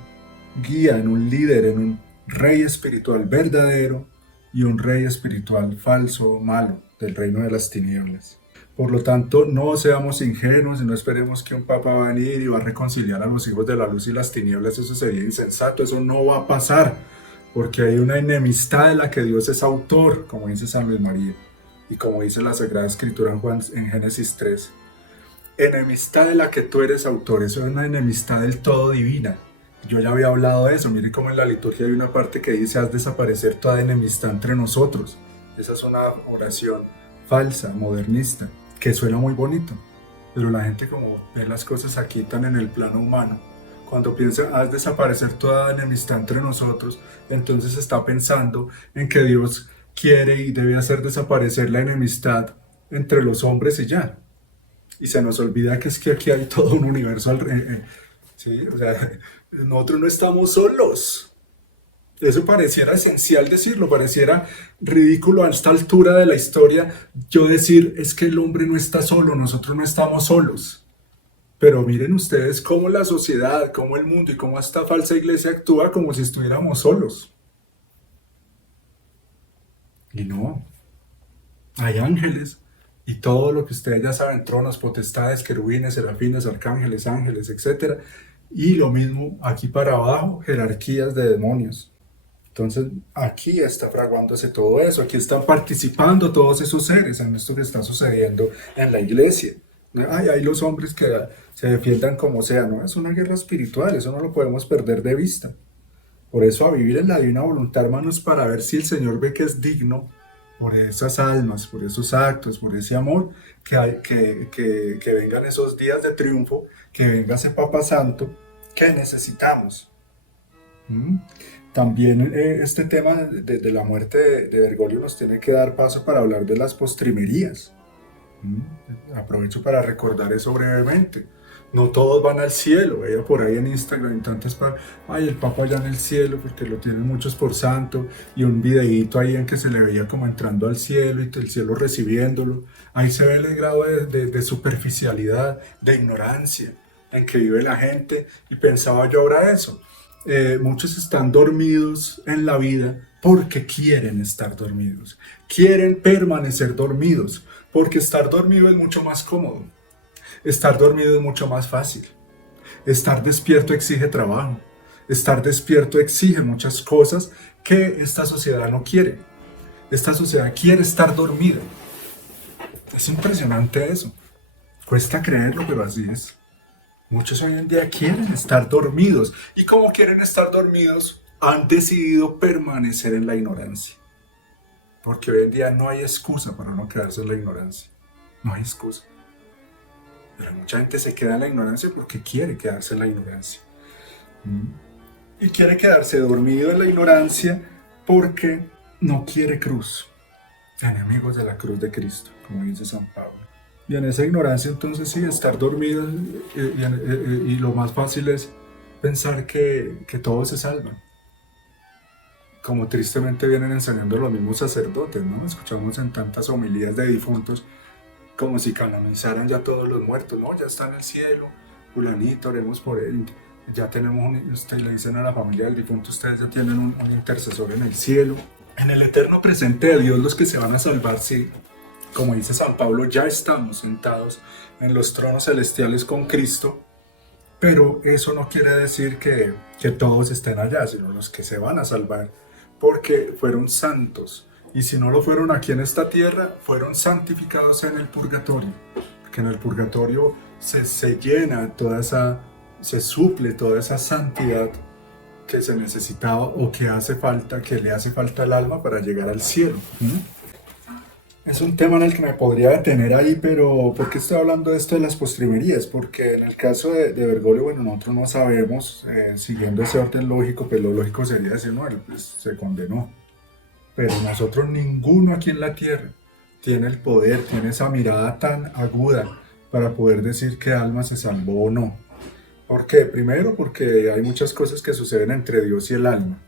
guía, en un líder, en un rey espiritual verdadero y un rey espiritual falso, malo, del reino de las tinieblas. Por lo tanto, no seamos ingenuos y no esperemos que un papa va a venir y va a reconciliar a los hijos de la luz y las tinieblas. Eso sería insensato, eso no va a pasar, porque hay una enemistad de la que Dios es autor, como dice San Luis María, y como dice la Sagrada Escritura en Génesis 3. Enemistad de la que tú eres autor, eso es una enemistad del todo divina. Yo ya había hablado de eso. Mire cómo en la liturgia hay una parte que dice: haz desaparecer toda enemistad entre nosotros. Esa es una oración falsa, modernista, que suena muy bonito, pero la gente, como ve las cosas aquí tan en el plano humano, cuando piensa haz desaparecer toda enemistad entre nosotros, entonces está pensando en que Dios quiere y debe hacer desaparecer la enemistad entre los hombres y ya. Y se nos olvida que es que aquí hay todo un universo ¿sí? O sea, nosotros no estamos solos. Eso pareciera esencial decirlo, pareciera ridículo a esta altura de la historia yo decir: es que el hombre no está solo, nosotros no estamos solos. Pero miren ustedes cómo la sociedad, cómo el mundo y cómo esta falsa iglesia actúa como si estuviéramos solos. Y no, hay ángeles y todo lo que ustedes ya saben: tronos, potestades, querubines, serafines, arcángeles, ángeles, etc. Y lo mismo aquí para abajo, jerarquías de demonios. Entonces aquí está fraguándose todo eso, aquí están participando todos esos seres en esto que está sucediendo en la iglesia. Hay los hombres que se defiendan como sea, no, es una guerra espiritual, eso no lo podemos perder de vista. Por eso a vivir en la divina voluntad, hermanos, para ver si el Señor ve que es digno, por esas almas, por esos actos, por ese amor, que vengan esos días de triunfo, que venga ese Papa Santo que necesitamos. También este tema de la muerte de Bergoglio nos tiene que dar paso para hablar de las postrimerías. Aprovecho para recordar eso brevemente. No todos van al cielo. Veía por ahí en Instagram en tantas ay, el Papa allá en el cielo, porque lo tienen muchos por santo, y un videíto ahí en que se le veía como entrando al cielo y el cielo recibiéndolo. Ahí se ve el grado de superficialidad, de ignorancia en que vive la gente, y pensaba yo ahora eso. muchos están dormidos en la vida porque quieren estar dormidos. Quieren permanecer dormidos porque estar dormido es mucho más cómodo. Estar dormido es mucho más fácil. Estar despierto exige trabajo. Estar despierto exige muchas cosas que esta sociedad no quiere. Esta sociedad quiere estar dormida. Es impresionante eso. Cuesta creerlo, pero así es. Muchos hoy en día quieren estar dormidos. Y como quieren estar dormidos, han decidido permanecer en la ignorancia. Porque hoy en día no hay excusa para no quedarse en la ignorancia. No hay excusa. Pero mucha gente se queda en la ignorancia porque quiere quedarse en la ignorancia. Y quiere quedarse dormido en la ignorancia porque no quiere cruz. Enemigos de la cruz de Cristo, como dice San Pablo. Y en esa ignorancia entonces sí, estar dormido y lo más fácil es pensar que todos se salvan. Como tristemente vienen enseñando los mismos sacerdotes, ¿no? Escuchamos en tantas homilías de difuntos como si canonizaran ya todos los muertos, ¿no? Ya está en el cielo, fulanito, oremos por él. Ya tenemos, le dicen a la familia del difunto, ustedes ya tienen un intercesor en el cielo. En el eterno presente de Dios los que se van a salvar, sí, como dice San Pablo, ya estamos sentados en los tronos celestiales con Cristo, pero eso no quiere decir que todos estén allá, sino los que se van a salvar, porque fueron santos, y si no lo fueron aquí en esta tierra, fueron santificados en el purgatorio, porque en el purgatorio se llena toda esa, se suple toda esa santidad que se necesitaba o que hace falta, que le hace falta al alma para llegar al cielo. Es un tema en el que me podría detener ahí, pero ¿por qué estoy hablando de esto de las postrimerías? Porque en el caso de Bergoglio, bueno, nosotros no sabemos, siguiendo ese orden lógico, pues lo lógico sería decir, no, él pues, se condenó. Pero nosotros, ninguno aquí en la tierra tiene el poder, tiene esa mirada tan aguda para poder decir qué alma se salvó o no. ¿Por qué? Primero porque hay muchas cosas que suceden entre Dios y el alma.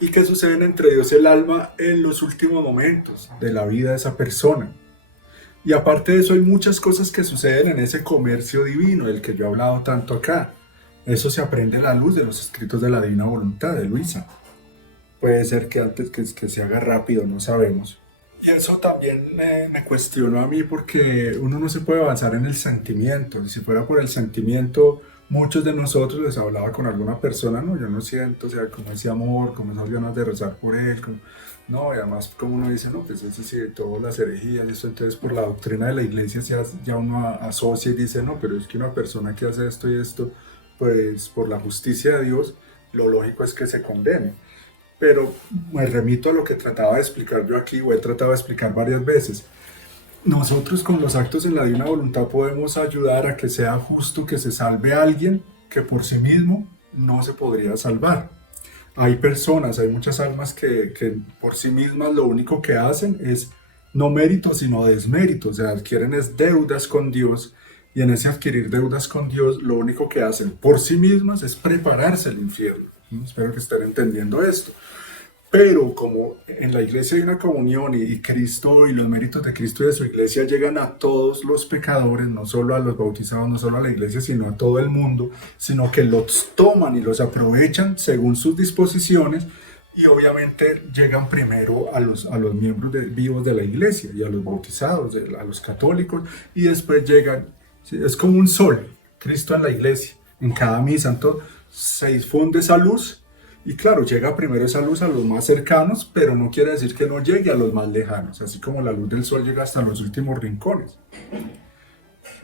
Y que suceden entre Dios y el alma en los últimos momentos de la vida de esa persona. Y aparte de eso hay muchas cosas que suceden en ese comercio divino del que yo he hablado tanto acá. Eso se aprende a la luz de los escritos de la Divina Voluntad de Luisa. Puede ser que antes que se haga rápido, no sabemos. Y eso también me cuestionó a mí porque uno no se puede avanzar en el sentimiento. Si fuera por el sentimiento, muchos de nosotros les hablaba con alguna persona, no, yo no siento, o sea, como ese amor, como esas ganas de rezar por él, como, no, y además como uno dice, no, pues eso sí, todas las herejías, eso entonces por la doctrina de la iglesia ya uno asocia y dice, no, pero es que una persona que hace esto y esto, pues por la justicia de Dios, lo lógico es que se condene. Pero me remito a lo que trataba de explicar yo aquí, o he tratado de explicar varias veces. Nosotros con los actos en la Divina Voluntad podemos ayudar a que sea justo que se salve a alguien que por sí mismo no se podría salvar. Hay personas, hay muchas almas que por sí mismas lo único que hacen es no mérito sino desmérito, o sea, adquieren es deudas con Dios, y en ese adquirir deudas con Dios lo único que hacen por sí mismas es prepararse al infierno. Espero que estén entendiendo esto. Pero como en la iglesia hay una comunión y Cristo y los méritos de Cristo y de su iglesia llegan a todos los pecadores, no solo a los bautizados, no solo a la iglesia, sino a todo el mundo, sino que los toman y los aprovechan según sus disposiciones, y obviamente llegan primero a los miembros vivos de la iglesia y a los bautizados, a los católicos, y después llegan, ¿sí? Es como un sol, Cristo en la iglesia, en cada misa, entonces se difunde esa luz. Y claro, llega primero esa luz a los más cercanos, pero no quiere decir que no llegue a los más lejanos, así como la luz del sol llega hasta los últimos rincones.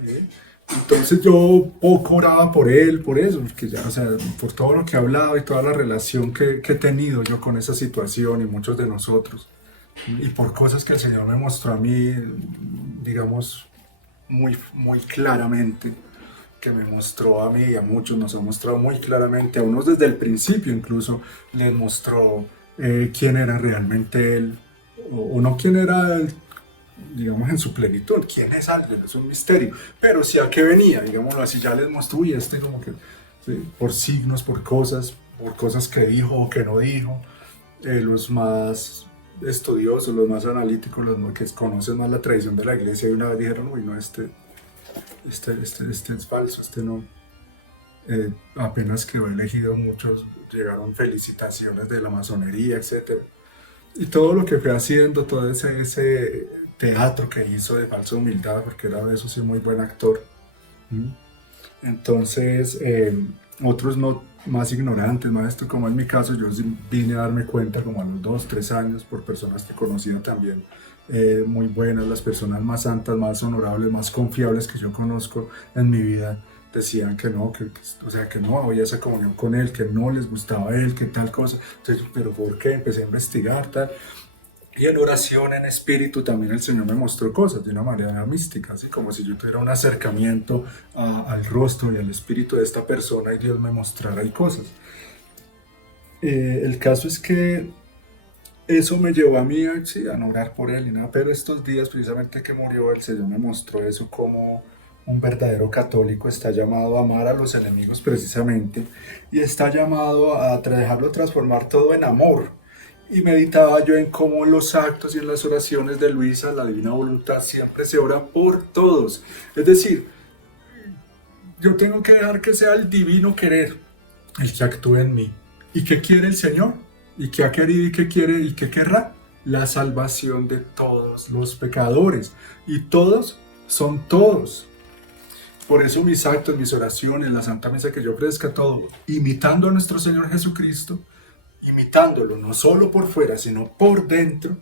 ¿Sí? Entonces yo poco oraba por él, por eso, porque ya, o sea, por todo lo que he hablado y toda la relación que he tenido yo con esa situación y muchos de nosotros, y por cosas que el Señor me mostró a mí, digamos, muy claramente, que me mostró a mí y a muchos, nos ha mostrado muy claramente, a unos desde el principio incluso, les mostró quién era realmente él, o no quién era él, digamos en su plenitud, quién es alguien, es un misterio, pero sí a qué venía, digámoslo así, ya les mostró, y como que, sí, por signos, por cosas que dijo o que no dijo, los más estudiosos, los más analíticos, los que conocen más la tradición de la iglesia, y una vez dijeron, uy, no, este es falso, este no, Apenas quedó elegido, muchos llegaron felicitaciones de la masonería, etcétera. Y todo lo que fue haciendo, todo ese teatro que hizo de falsa humildad, porque era de eso sí muy buen actor. ¿Mm? Entonces, otros no, más ignorantes, más esto, como en mi caso, yo sí vine a darme cuenta como a los 2, 3 años por personas que he conocido también, muy buenas, las personas más santas, más honorables, más confiables que yo conozco en mi vida, decían que no, o sea, que no había esa comunión con él, que no les gustaba a él, que tal cosa. Entonces, pero ¿por qué? Empecé a investigar, tal. Y en oración, en espíritu, también el Señor me mostró cosas de una manera mística, así como si yo tuviera un acercamiento al rostro y al espíritu de esta persona y Dios me mostrara ahí cosas. El caso es que eso me llevó a mí sí, a no orar por él y nada, pero estos días precisamente que murió el Señor me mostró eso como un verdadero católico está llamado a amar a los enemigos precisamente y está llamado a dejarlo transformar todo en amor. Y meditaba yo en cómo en los actos y en las oraciones de Luisa, la divina voluntad, siempre se ora por todos. Es decir, yo tengo que dejar que sea el divino querer el que actúe en mí. ¿Y qué quiere el Señor? ¿Y qué ha querido y qué quiere y qué querrá? La salvación de todos los pecadores. Y todos son todos. Por eso mis actos, mis oraciones, la Santa Misa que yo ofrezca, todo, imitando a nuestro Señor Jesucristo, imitándolo no solo por fuera, sino por dentro,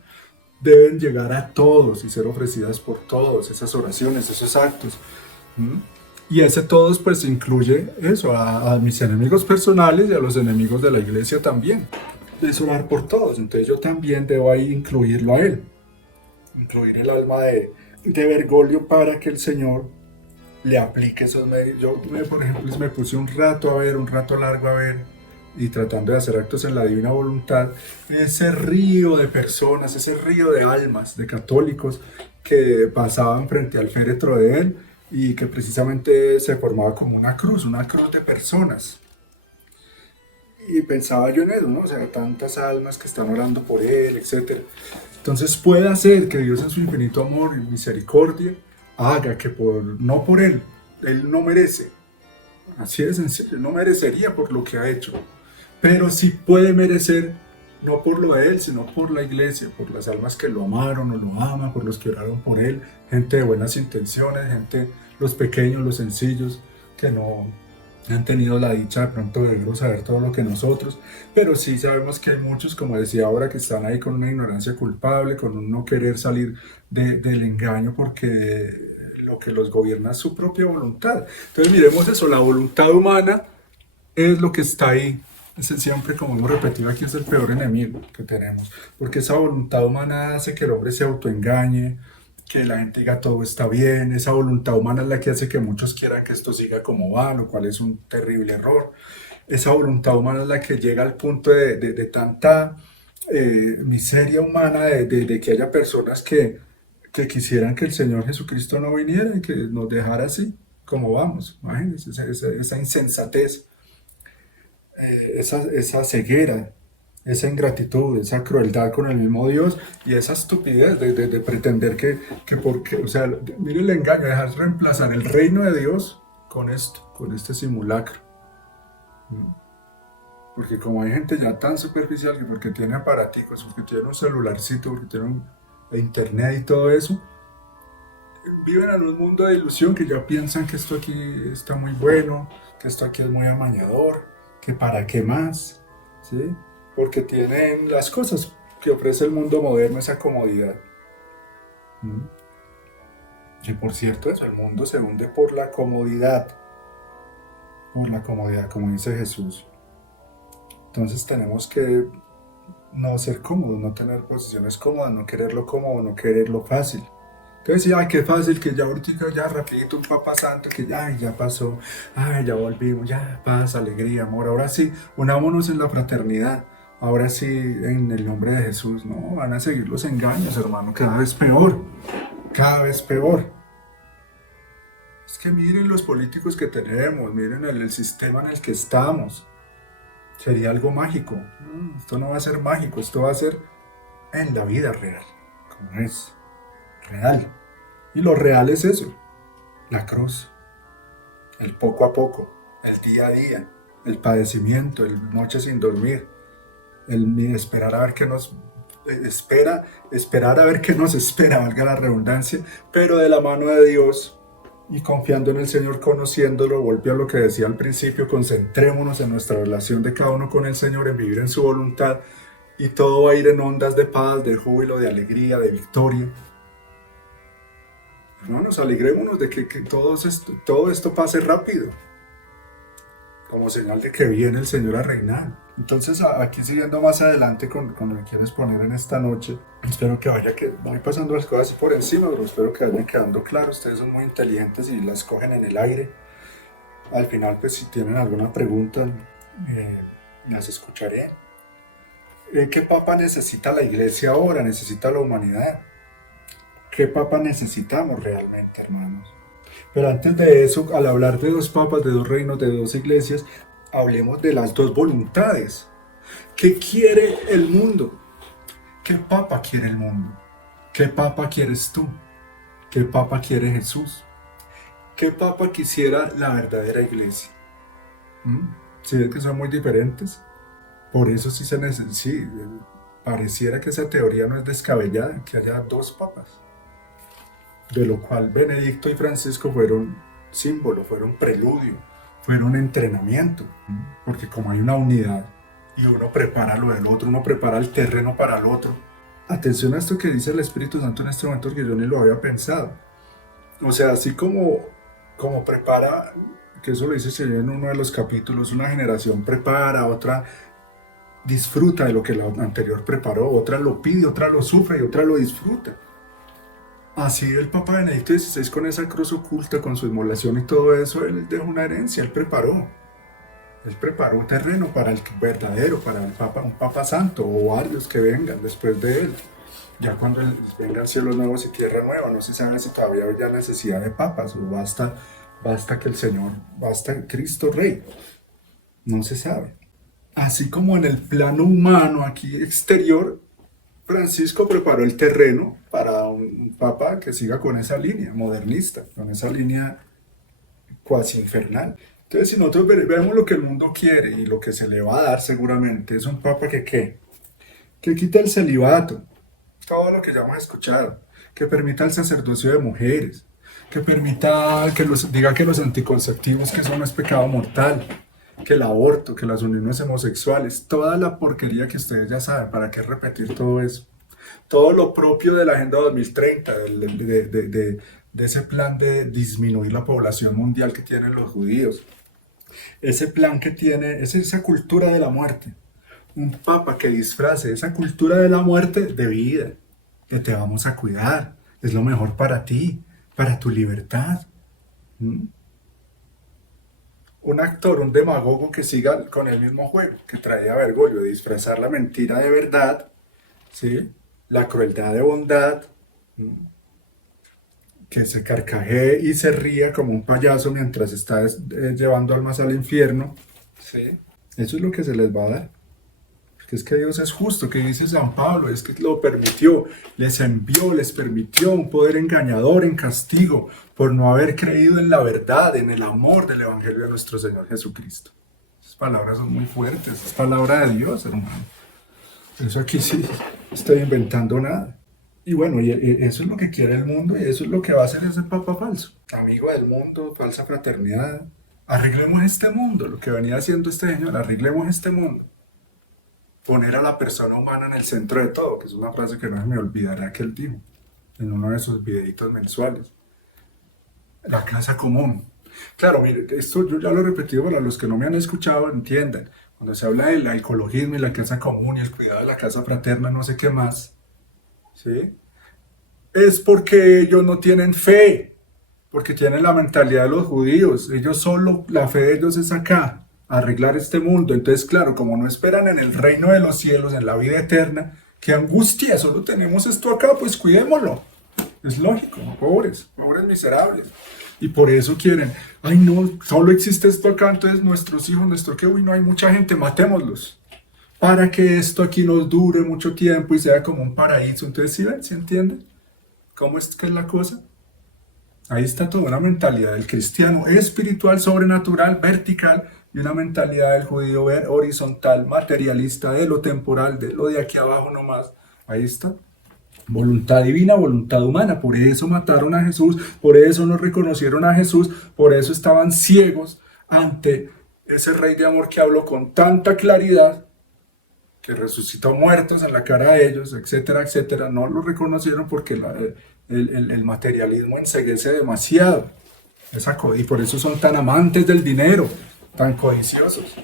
deben llegar a todos y ser ofrecidas por todos, esas oraciones, esos actos. ¿Mm? Y ese todos pues incluye eso, a mis enemigos personales y a los enemigos de la iglesia también. Es orar por todos, entonces yo también debo ahí incluirlo a él, incluir el alma de Bergoglio para que el Señor le aplique esos medios. Yo, por ejemplo, me puse un rato a ver, un rato largo a ver, y tratando de hacer actos en la divina voluntad, ese río de personas, ese río de almas, de católicos que pasaban frente al féretro de él y que precisamente se formaba como una cruz de personas. Y pensaba yo en eso, ¿no? O sea, tantas almas que están orando por él, etcétera. Entonces puede ser que Dios en su infinito amor y misericordia haga que no por él no merece, así de sencillo, no merecería por lo que ha hecho, pero sí puede merecer, no por lo de él, sino por la iglesia, por las almas que lo amaron o lo aman, por los que oraron por él, gente de buenas intenciones, gente, los pequeños, los sencillos, que no han tenido la dicha de pronto de saber todo lo que nosotros, pero sí sabemos que hay muchos, como decía ahora, que están ahí con una ignorancia culpable, con un no querer salir del engaño porque lo que los gobierna es su propia voluntad. Entonces miremos eso, la voluntad humana es lo que está ahí. Ese siempre, como hemos repetido aquí, es el peor enemigo que tenemos, porque esa voluntad humana hace que el hombre se autoengañe, que la gente diga todo está bien. Esa voluntad humana es la que hace que muchos quieran que esto siga como va, lo cual es un terrible error. Esa voluntad humana es la que llega al punto de tanta miseria humana, de que haya personas que quisieran que el Señor Jesucristo no viniera y que nos dejara así como vamos. Imagínense esa insensatez, esa ceguera, esa ingratitud, esa crueldad con el mismo Dios y esa estupidez de pretender que porque, o sea, mire el engaño, dejar reemplazar el reino de Dios con esto, con este simulacro. Porque como hay gente ya tan superficial que porque tiene aparaticos, porque tiene un celularcito, porque tiene internet y todo eso, viven en un mundo de ilusión que ya piensan que esto aquí está muy bueno, que esto aquí es muy amañador, que para qué más, ¿sí? Porque tienen las cosas que ofrece el mundo moderno, esa comodidad. ¿Mm? Y por cierto eso, el mundo se hunde por la comodidad, como dice Jesús. Entonces tenemos que no ser cómodos, no tener posiciones cómodas, no quererlo cómodo, no quererlo fácil. Entonces, ay, qué fácil, que ya ahorita, ya rapidito un Papa Santo, que ya pasó, ay, ya volvimos, ya paz, alegría, amor. Ahora sí, unámonos en la fraternidad. Ahora sí, en el nombre de Jesús, no, van a seguir los engaños, hermano, cada vez peor, cada vez peor. Es que miren los políticos que tenemos, miren el sistema en el que estamos. Sería algo mágico. Esto no va a ser mágico, esto va a ser en la vida real, como es, real. Y lo real es eso, la cruz, el poco a poco, el día a día, el padecimiento, el noche sin dormir, el esperar a ver qué nos esperar a ver qué nos espera, valga la redundancia, pero de la mano de Dios y confiando en el Señor, conociéndolo. Volví a lo que decía al principio: concentrémonos en nuestra relación de cada uno con el Señor, en vivir en su voluntad, y todo va a ir en ondas de paz, de júbilo, de alegría, de victoria. Hermanos, alegrémonos de que todo esto pase rápido, como señal de que viene el Señor a reinar. Entonces, aquí siguiendo más adelante con lo que quieres poner en esta noche, espero que vaya pasando las cosas por encima, pero espero que vayan quedando claras. Ustedes son muy inteligentes y las cogen en el aire. Al final, pues si tienen alguna pregunta, las escucharé. ¿Qué papa necesita la iglesia ahora? ¿Necesita la humanidad? ¿Qué papa necesitamos realmente, hermanos? Pero antes de eso, al hablar de dos papas, de dos reinos, de dos iglesias, hablemos de las dos voluntades. ¿Qué quiere el mundo? ¿Qué papa quiere el mundo? ¿Qué papa quieres tú? ¿Qué papa quiere Jesús? ¿Qué papa quisiera la verdadera iglesia? ¿Sí ven que son muy diferentes? Por eso sí pareciera que esa teoría no es descabellada, que haya dos papas, de lo cual Benedicto y Francisco fueron símbolo, fueron preludio, fueron entrenamiento, porque como hay una unidad y uno prepara lo del otro, uno prepara el terreno para el otro. Atención a esto que dice el Espíritu Santo en este momento, que yo ni lo había pensado. O sea, así como prepara, que eso lo dice el Señor en uno de los capítulos, una generación prepara, otra disfruta de lo que la anterior preparó, otra lo pide, otra lo sufre y otra lo disfruta. Así el Papa Benedicto XVI, con esa cruz oculta, con su inmolación y todo eso, él dejó una herencia, él preparó terreno para el verdadero, para el Papa, un Papa santo, o varios que vengan después de él. Ya cuando vengan cielos nuevos y tierra nueva, no se sabe si todavía hay necesidad de papas, o basta que el Señor, basta Cristo Rey, no se sabe. Así como en el plano humano, aquí exterior, Francisco preparó el terreno para un papa que siga con esa línea modernista, con esa línea cuasi infernal. Entonces, si nosotros vemos lo que el mundo quiere y lo que se le va a dar seguramente, es un papa que quita el celibato, todo lo que ya hemos escuchado, que permita el sacerdocio de mujeres, que permita diga que los anticonceptivos, que eso no es pecado mortal, que el aborto, que las uniones homosexuales, toda la porquería que ustedes ya saben. ¿Para qué repetir todo eso? Todo lo propio de la Agenda 2030, de ese plan de disminuir la población mundial que tienen los judíos, ese plan que tiene, es esa cultura de la muerte. Un papa que disfrace esa cultura de la muerte de vida, que te vamos a cuidar, es lo mejor para ti, para tu libertad. Un actor, un demagogo que siga con el mismo juego que traía Bergoglio, de disfrazar la mentira de verdad, ¿sí? La crueldad de bondad, que se carcajee y se ría como un payaso mientras está llevando almas al infierno, ¿sí? Eso es lo que se les va a dar. Porque es que Dios es justo, que dice San Pablo, es que lo permitió, les permitió un poder engañador en castigo por no haber creído en la verdad, en el amor del Evangelio de nuestro Señor Jesucristo. Esas palabras son muy fuertes, es palabra de Dios, hermano. Eso aquí sí, no estoy inventando nada. Y bueno, y eso es lo que quiere el mundo, y eso es lo que va a hacer ese papa falso. Amigo del mundo, falsa fraternidad. Arreglemos este mundo, lo que venía haciendo este señor, arreglemos este mundo. Poner a la persona humana en el centro de todo, que es una frase que no se me olvidará que él dijo en uno de sus videitos mensuales. La casa común. Claro, mire, esto yo ya lo he repetido para los que no me han escuchado, entiendan. Cuando se habla del ecologismo y la casa común y el cuidado de la casa fraterna, no sé qué más, ¿sí? Es porque ellos no tienen fe, porque tienen la mentalidad de los judíos. Ellos solo, la fe de ellos es acá, arreglar este mundo. Entonces, claro, como no esperan en el reino de los cielos, en la vida eterna, qué angustia, solo tenemos esto acá, pues cuidémoslo. Es lógico, pobres miserables. Y por eso quieren, ay no, solo existe esto acá, entonces nuestros hijos, no hay mucha gente, matémoslos. Para que esto aquí nos dure mucho tiempo y sea como un paraíso. Entonces, ¿sí ven? ¿Sí entienden? ¿Cómo es que es la cosa? Ahí está toda una mentalidad del cristiano espiritual, sobrenatural, vertical, y una mentalidad del judío horizontal, materialista, de lo temporal, de lo de aquí abajo nomás. Ahí está. Voluntad divina, voluntad humana. Por eso mataron a Jesús, por eso no reconocieron a Jesús, por eso estaban ciegos ante ese rey de amor que habló con tanta claridad, que resucitó muertos en la cara de ellos, etcétera, etcétera. No lo reconocieron porque el materialismo enceguece demasiado. Y por eso son tan amantes del dinero, tan codiciosos.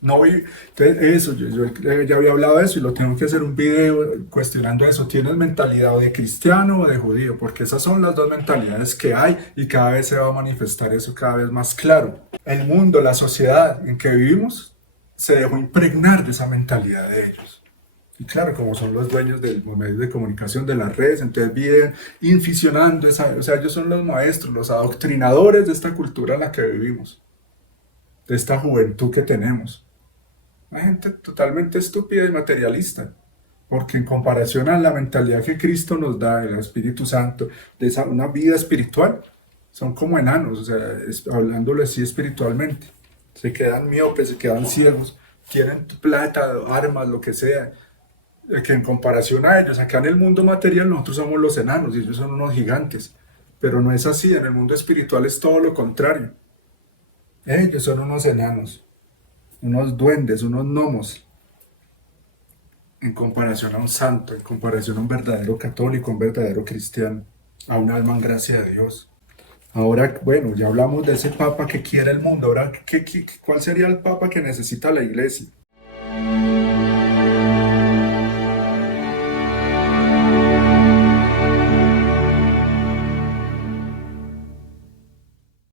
No vi, entonces eso, yo ya había hablado de eso y lo tengo que hacer un video cuestionando eso. ¿Tienes mentalidad de cristiano o de judío? Porque esas son las dos mentalidades que hay y cada vez se va a manifestar eso cada vez más claro. El mundo, la sociedad en que vivimos, se dejó impregnar de esa mentalidad de ellos. Y claro, como son los dueños de los medios de comunicación, de las redes, entonces vienen inficionando esa, o sea, ellos son los maestros, los adoctrinadores de esta cultura en la que vivimos, de esta juventud que tenemos. Una gente totalmente estúpida y materialista, porque en comparación a la mentalidad que Cristo nos da, el Espíritu Santo, de una vida espiritual, son como enanos, o sea, hablándolo así espiritualmente. Se quedan miopes, se quedan ciegos, tienen plata, armas, lo que sea, que en comparación a ellos, acá en el mundo material nosotros somos los enanos y ellos son unos gigantes, pero no es así, en el mundo espiritual es todo lo contrario. Ellos son unos enanos, unos duendes, unos gnomos, en comparación a un santo, en comparación a un verdadero católico, un verdadero cristiano, a un alma en gracia de Dios. Ahora, bueno, ya hablamos de ese papa que quiere el mundo. Ahora, ¿cuál sería el papa que necesita la iglesia?